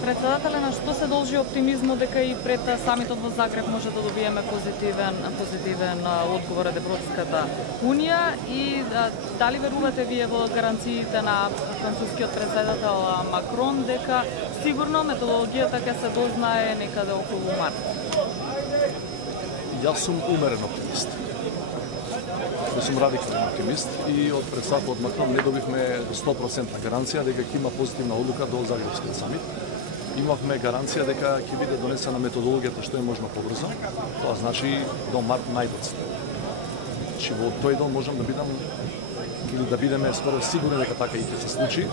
Председателе, на што се должи оптимизмот дека и пред самитот во Загреб може да добиеме позитивен одговор од Европската Унија и дали верувате вие во гаранциите на францускиот председател Макрон дека сигурно методологијата ќе се дознае некаде околу март? Јас сум умерен оптимист. Јас сум радикален оптимист и од председателот Макрон не добивме 100% гаранција дека ќе има позитивна одлука до Загребскиот самит. Имавме гаранција дека ќе биде донесена методологијата што е можно побрзо. Тоа значи до март најдоцна. Значи во тој ден можам да бидам или да бидеме скоро сигурни дека така и ќе се случи.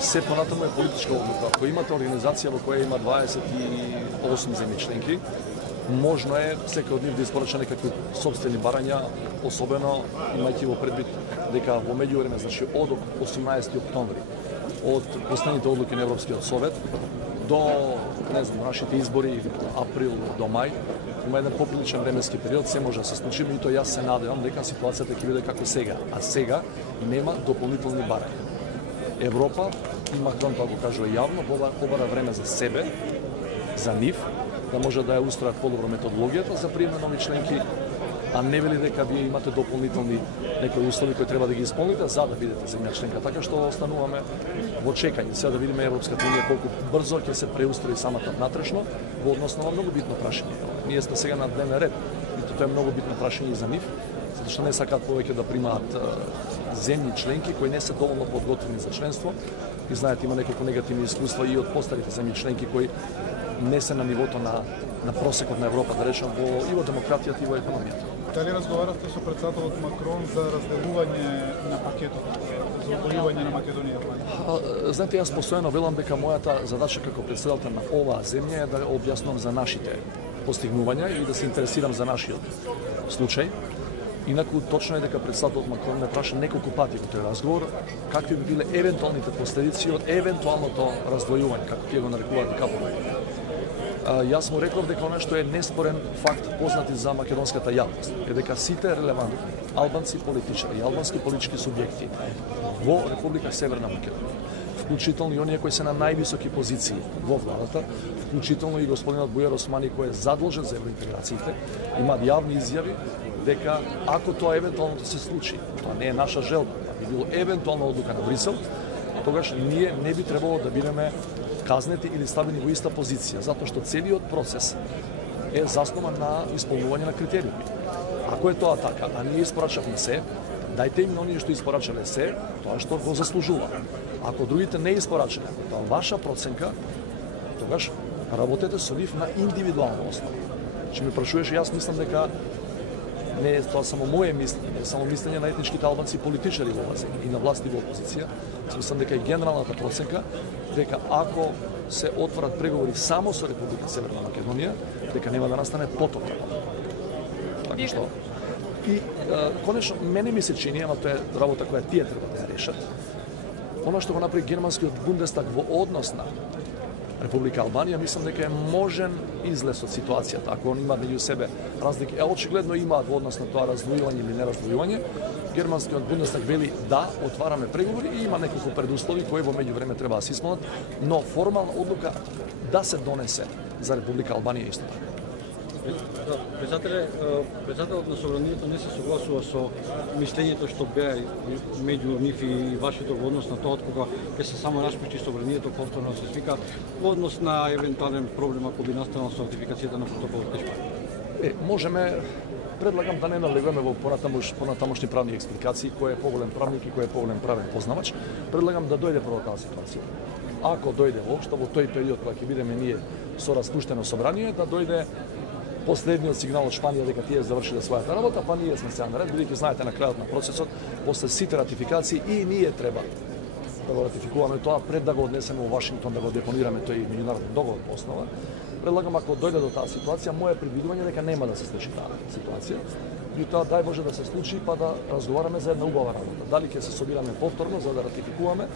Се понатаму е политичка одлука. Ако имате организација во која има 28 земји членки, можно е секој од нив да испорача некакви сопствени барања, особено имајќи во предвид дека во меѓувреме, значи од 18 октомври, од последните одлуки на Европскиот совет до, не знам, нашите избори април до мај, има еден поприличен временски период, се може да се случи, и тоа јас се надевам дека ситуацијата ќе биде како сега, а сега нема дополнителни барања. Европа, и Макрон тоа го кажува јавно, побара време за себе, за нив, да може да ја устројат подобро методологијата за прием на нови членки, а не вели дека вие имате дополнителни некои услови кои треба да ги исполните за да бидете земја членка. Така што остануваме во чекање. Сега да видиме Европската унија колку брзо ќе се преустрои самата внатрешно во однос на многу битно прашање. Ние сме сега на дневен ред и тоа е многу битно прашање и за нив, затоа што не сакаат повеќе да примаат земји членки кои не се доволно подготвени за членство. И знаете, има неколку негативни искуства и од постарите земји членки кои не се на нивото на просекот на Европа, да речем, и во демократијата и во економијата. Дали разговаравте со председателот Макрон за разделување на пакетот, за обојување на Македонија? Знаете, јас постојано велам дека мојата задача како председател на оваа земја е да објаснувам за нашите постигнувања и да се интересирам за нашиот случај. Инаку точно е дека председателот Макрон ме праша неколку пати во тој разговор какви би биле евентуалните последици од евентуалното раздвојување, како тие го нарекуваат капове. Јас му реков дека она што е неспорен факт познати за македонската јавност е дека сите релевантни албанци политичари и албански политички субјекти во Република Северна Македонија, вклучително и оние кои се на највисоки позиции во владата, вклучително и господинот Бујар Османи кој е задолжен за евроинтеграциите, имаат јавни изјави дека ако тоа евентуално се случи, тоа не е наша желба, би било евентуална одлука на Брисел, тогаш ние не би требало да бидеме казнети или ставени во иста позиција, затоа што целиот процес е заснован на исполнување на критериуми. Ако е тоа така, а ние испорачавме се, дајте им на оние што испорачале се, тоа што го заслужува. Ако другите не испорачале, тоа ваша проценка, тогаш работете со нив на индивидуална основа. Че ме прашуваш, јас мислам дека не е тоа само моје мислење, само мислење на етничките албанци политичари во оваа земја и на власти во опозиција. Мислам дека е генералната проценка дека ако се отворат преговори само со Република Северна Македонија, дека нема да настане потоп работа. Така што и конечно мене ми се чини, ама тоа е работа која тие треба да ја решат. Она што го направи германскиот Бундестаг во однос на Република Албанија, мислам дека е можен излез од ситуацијата. Ако он има меѓу себе разлики, очигледно имаат во однос на тоа раздвојување или нераздвојување, германскиот Бундестаг вели да, отвараме преговори и има неколку предуслови кои во меѓувреме треба да се исполнат, но формална одлука да се донесе за Република Албанија исто така. Председателот на собранието не се согласува со мислењето што беа меѓу нив и вашето во однос на тоа кога ќе се само распушти собранието повторно се свика во однос на евентуален проблем ако би настанал со ратификацијата на протоколот Кешпар. Можеме, предлагам да не навлегуваме во понатамошни правни експликации, кој е поголем правник и кој е поголем правен познавач. Предлагам да дојде прво таа ситуација. Ако дојде воопшто во тој период кога ќе бидеме ние со распуштено собрание, да дојде последниот сигнал од Шпанија дека тие завршиле својата работа, па ние сме сега наред, бидејќи знаете на крајот на процесот, после сите ратификации и ние треба да го ратификуваме тоа пред да го однесеме во Вашингтон да го депонираме тој меѓународен договор по основа. Предлагам ако дојде до таа ситуација, моје предвидување дека нема да се случи таа ситуација. И тоа дај Боже да се случи па да разговараме за една убава работа. Дали ќе се собираме повторно за да ратификуваме,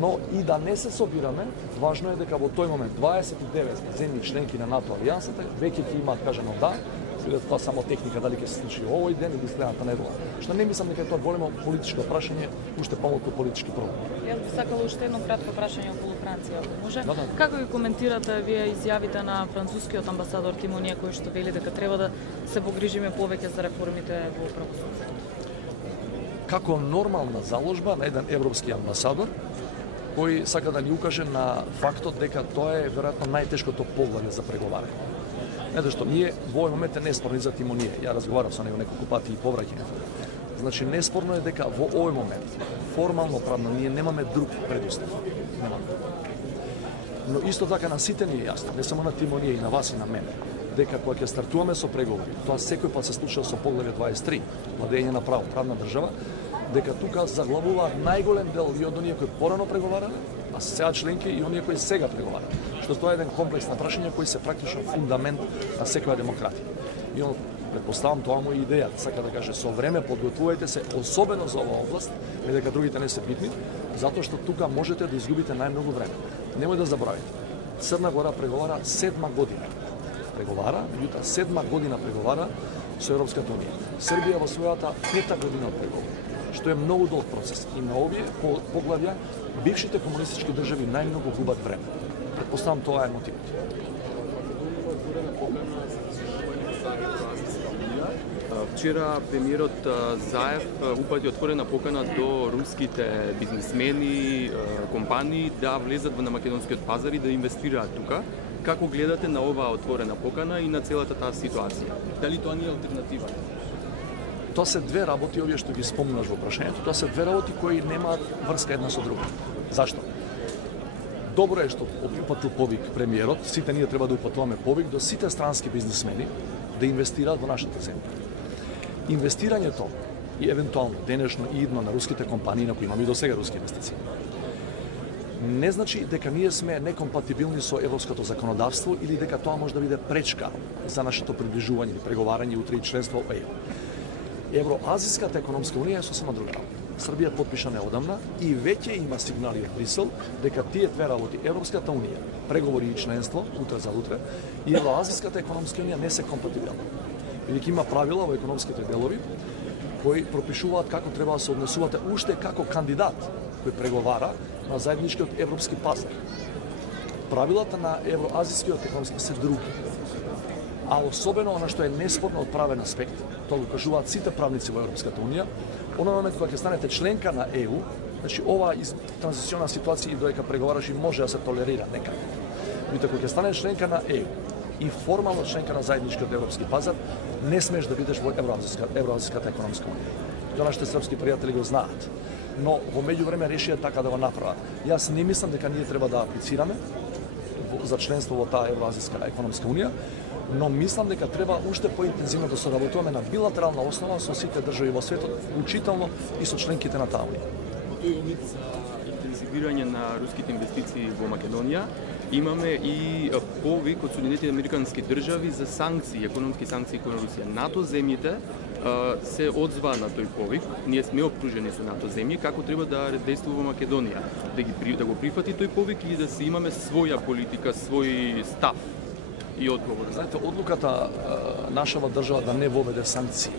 но и да не се собираме, важно е дека во тој момент 29 земји членки на НАТО алијансата веќе ќе имаат кажано да Биде тоа само техника дали ќе се случи овој ден или следната недела. Што не мислам дека е тоа големо политичко прашање, уште помалку политички проблем. Јас би сакала уште едно кратко прашање околу Франција, ако може. Да. Како ги коментирате вие изјавите на францускиот амбасадор Тимонија кој што вели дека треба да се погрижиме повеќе за реформите во правосудството? Како нормална заложба на еден европски амбасадор кој сака да ни укаже на фактот дека тоа е веројатно најтешкото поглавје за преговарање. Ето што ние во овој момент е неспорно и за Тимонија. Ја разговарав со него неколку пати и повраќање. Значи неспорно е дека во овој момент формално правно ние немаме друг предуслов. Немаме. Но исто така на сите ни е јасно, не само на Тимонија и на вас и на мене, дека кога ќе стартуваме со преговори, тоа секој пат се случува со поглавје 23, владење на право, правна држава, дека тука заглавуваат најголем дел и од оние кои порано преговарале, а сега членки и оние кои сега преговараат. Што тоа е еден комплекс на прашања кои се практично фундамент на секоја демократија. И он предпоставам тоа му е идеја, сака да каже со време подготвувајте се особено за оваа област, не дека другите не се битни, затоа што тука можете да изгубите најмногу време. Немој да заборавите. Црна Гора преговара 7 година. Преговара, меѓутоа 7 година преговара со Европската унија. Србија во својата 5-та година од преговори, што е многу долг процес. И на овие поглавја бившите комунистички држави најмногу губат време. Предпоставам тоа е мотивот. Вчера премиерот Заев упати отворена покана до руските бизнисмени, компании да влезат на македонскиот пазар и да инвестираат тука. Како гледате на оваа отворена покана и на целата таа ситуација? Дали тоа не е алтернатива? Тоа се две работи, овие што ги спомнаш во прашањето, тоа се две работи кои немаат врска една со друга. Зашто? Добро е што упатил повик премиерот, сите ние треба да упатуваме повик до сите странски бизнисмени да инвестираат во нашата земја. Инвестирањето и евентуално денешно и идно на руските компании, на кои имаме и до сега руски инвестиции, не значи дека ние сме некомпатибилни со европското законодавство или дека тоа може да биде пречка за нашето приближување или преговарање утре и членство во ЕУ. Евроазиската економска унија е сосема друга работа. Србија подпиша неодамна и веќе има сигнали од Брисел дека тие две работи, Европската унија, преговори и членство, утре за утре, и Евроазиската економска унија не се компатибилни. Бидејќи има правила во економските делови кои пропишуваат како треба да се однесувате уште како кандидат кој преговара на заедничкиот европски пазар. Правилата на Евроазискиот економски се други. А особено она што е неспорно од правен аспект, тоа го кажуваат сите правници во Европската унија, оној момент кога ќе станете членка на ЕУ, значи оваа транзициона ситуација и додека преговараш и може да се толерира некако. Меѓутоа кога ќе станеш членка на ЕУ и формално членка на заедничкиот европски пазар, не смееш да бидеш во Евроазиската економска унија. Тоа нашите српски пријатели го знаат. Но во меѓувреме решија така да го направат. Јас не мислам дека ние треба да аплицираме за членство во таа Евроазиска економска унија, но мислам дека треба уште поинтензивно да соработуваме на билатерална основа со сите држави во светот, вклучително и со членките на таа унија. Тој умит за интензивирање на руските инвестиции во Македонија, имаме и повик од Соединетите американски држави за санкции, економски санкции кон Русија. НАТО земјите се одзва на тој повик. Ние сме опружени со НАТО земји, како треба да действува Македонија, да го прифати тој повик или да се имаме своја политика, свој став и одговор. Знаете, одлуката нашава држава да не воведе санкции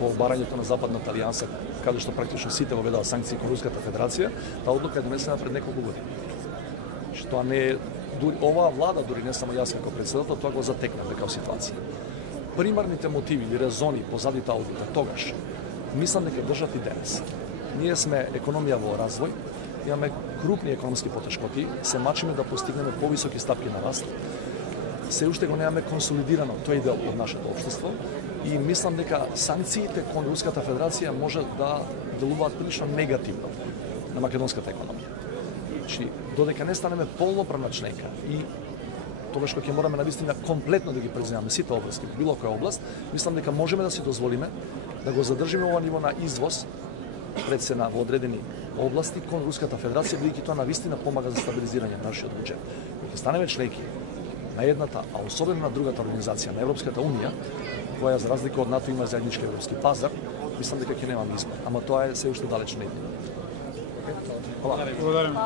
во барањето на Западната алијанса, каде што практично сите воведаа санкции кон Руската Федерација, таа одлука е донесена пред неколку години. Што не е, оваа влада, дури не само јас како председател, тоа го затекна такава ситуација. Примарните мотиви или резони позади таа одлука тогаш, мислам дека држат и денес. Ние сме економија во развој, имаме крупни економски потешкоти, се мачиме да постигнеме повисоки стапки на раст, се уште го немаме консолидирано тој дел од нашето општество и мислам дека санкциите кон Руската Федерација може да делуваат прилично негативно на македонската економија. Значи, додека не станеме полноправна членка и тогаш кога ќе мораме навистина комплетно да ги преземаме сите обврски во било која област, мислам дека можеме да си дозволиме да го задржиме ова ниво на извоз пред се во одредени области кон Руската Федерација, бидејќи тоа навистина помага за стабилизирање на нашиот буџет. Кога станеме членки на едната, а особено на другата организација, на Европската унија, која за разлика од НАТО има заеднички европски пазар, мислам дека ќе немаме избор. Ама тоа е се уште далеч не. Благодарам.